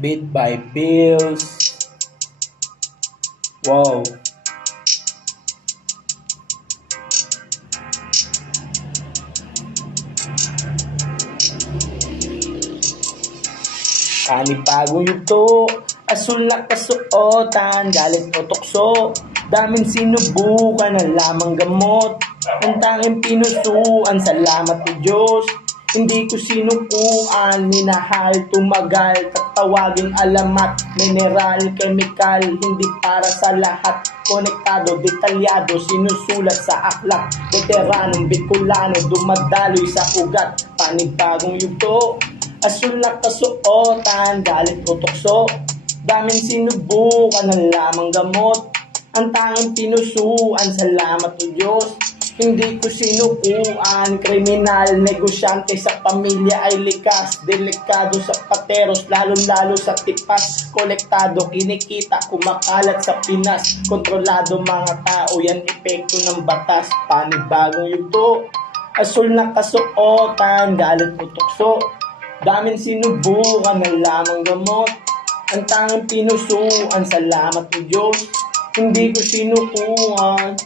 Beat by Bills. Wow. Panibagong yugto, asul na kasuotan, galit o tukso. Daming sinubukan ng lamang gamot, ang tanging pinusuan, salamat ni Diyos. Hindi ko sinukuan, minahal, tumagal, tatawaging alamat, mineral, chemical, hindi para sa lahat. Konektado, detalyado, sinusulat sa aklat, veteranong Bicolano, dumadaloy sa ugat. Panibagong yugto, asul na kasuotan, galit o tukso. Daming sinubukan ng lamang gamot, ang tanging pinusuan, salamat o Diyos. Hindi ko sinukuan, kriminal, negosyante sa pamilya ay likas, delikado sa pateros, lalo-lalo sa tipas, kolektado, kinikita, kumakalat sa Pinas, kontrolado mga tao, yan epekto ng batas. Panibagong yugto, asul na kasuotan, galit o tukso. Daming sinubukan ng lamang gamot, ang tanging pinusuan, salamat o Diyos. Hindi ko sinukuan,